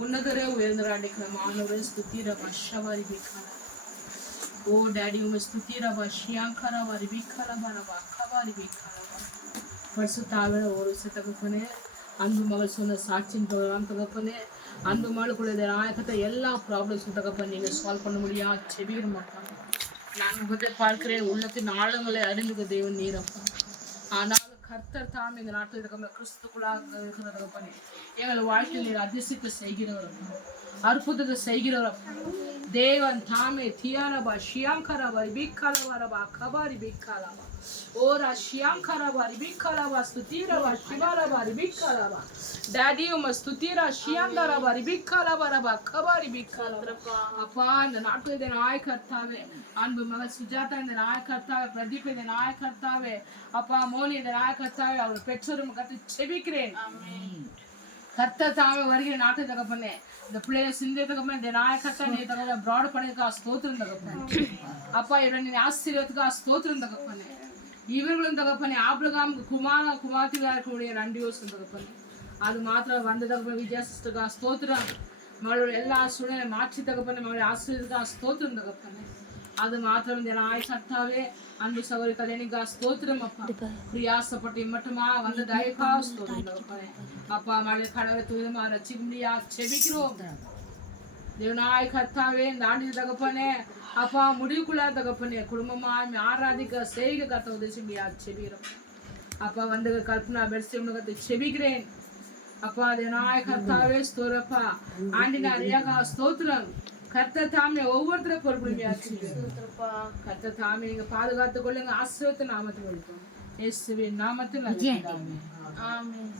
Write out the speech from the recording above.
உன்னதரே உயர்ந்தராடிக்கிற மாணவரே ஸ்துதிரபா ஷவரிபிகாரா. ஓ daddy உமை ஸ்துதிரபா ஷியாங்கரபா ரிபிகாரபா கபாரிபிகாரபா. பரிசுத்தாவின ஒரு தகப்பனே, அன்பு மகள் சொன்ன சாட்சியின் பிரகாரம் தகப்பனே, அன்பு மகளுக்குள்ள நாயகத்தை எல்லா ப்ராப்ளம்ஸும் தகப்பன் நீங்கள் சால்வ் பண்ண முடியாது செபிக்கிற மாட்டாங்க. நான் முகத்தை பார்க்கிறேன், உள்ளத்தின் ஆழங்களை அறிந்துக்க தேவன் நீரப்பா. ஆனால் கர்த்தர் தாம் இந்த நாட்டில் இருக்கிற கிறிஸ்துக்குள்ளாக இருக்கிற தகப்பனே, எங்கள் வாழ்க்கையில் நீர் அதிசயத்தை செய்கிறவர், அற்புதத்தை செய்கிறவர் தேவன் தாமே. தியாரபா ஷியாங்கரபா ரிபிகாலவரபா கபாரி பிகாலபா ஓரா ஷியாங்கரபா ரிபிகாலபா ஸ்துதிரபா ஷிவாரபா ரிபிகாலபா. டாடி உம ஸ்துதிரா ஷியாங்கரபா ரிபிகாலவரபா கபாரி பிகாலபா. அப்பா இந்த நாட்டில் இந்த நாய கர்த்தாவே, அன்பு மகள் சுஜாதா இந்த நாய கர்த்தாவே, பிரதீப் இந்த நாய கர்த்தாவே, அப்பா மோனி இந்த நாய கர்த்தாவே, அவர் பெற்றோரும் கத்து செபிக்கிறேன். கர்த்தர் தாமே வருகிற நாட்டு தகப்பனே, இந்த பிள்ளைய சிந்தை தகப்பனே, இந்த நாயக்கத்தை நீ தகவலை ப்ராட் பண்ணிருக்கா ஸ்தோத்திரம் தகப்பனே. அப்பா இவரை நீ ஆசீர்வாதத்துக்கா ஸ்தோத்திரம் தகப்பனே. இவர்களும் தகப்பனே ஆபிரகாமுக்கு குமாரத்தில இருக்கக்கூடிய நன்றியோசம் தகப்பனே. அது மாத்திரம் வந்த தகப்பனே விஜயாசிஸ்டருக்கா ஸ்தோத்திரம். மகளோட எல்லா சூழ்நிலை மாற்றி தகப்பனே, மகளுடைய ஆசீர்வாதத்துக்கா ஸ்தோத்திரம் தகப்பனே. அது மாத்திரம் இந்த நாய் கர்த்தாவே, அன்பு சகோதரி கல்யாணிக்கா ஸ்தோத்திரம் அப்பா. பிரியாசப்பட்டு மட்டுமா வந்த தயக்கா ஸ்தோத்திரம் தகப்பனே. அப்பா மழை கடவுளை தூதமா ரசிக்க முடியாது செபிக்கிறோம் தேவனாய் கர்த்தாவே. இந்த ஆண்டு தகப்பனே அப்பா முடிவுக்குள்ளா தகப்பனே, குடும்பமா ஆராதிக்க செய்க கர்த்த உதவி முடியாது செபிக்கிறோம் அப்பா. வந்து கல்பனா பெருசை செபிக்கிறேன் அப்பா. தேவனாய் கர்த்தாவே ஸ்தோரப்பா. ஆண்டின அறியாக்கா ஸ்தோத்திரம். கர்த்தர் தாமே ஒவ்வொருத்தர பொறுப்புடையாச்சு. கர்த்தர் தாமே நீங்க பாதுகாத்துக் கொள்ளுங்க. ஆசீர்வாதத்தை நாமத்தில் கொடுப்போம். இயேசுவின் நாமத்தில் ஆமென்.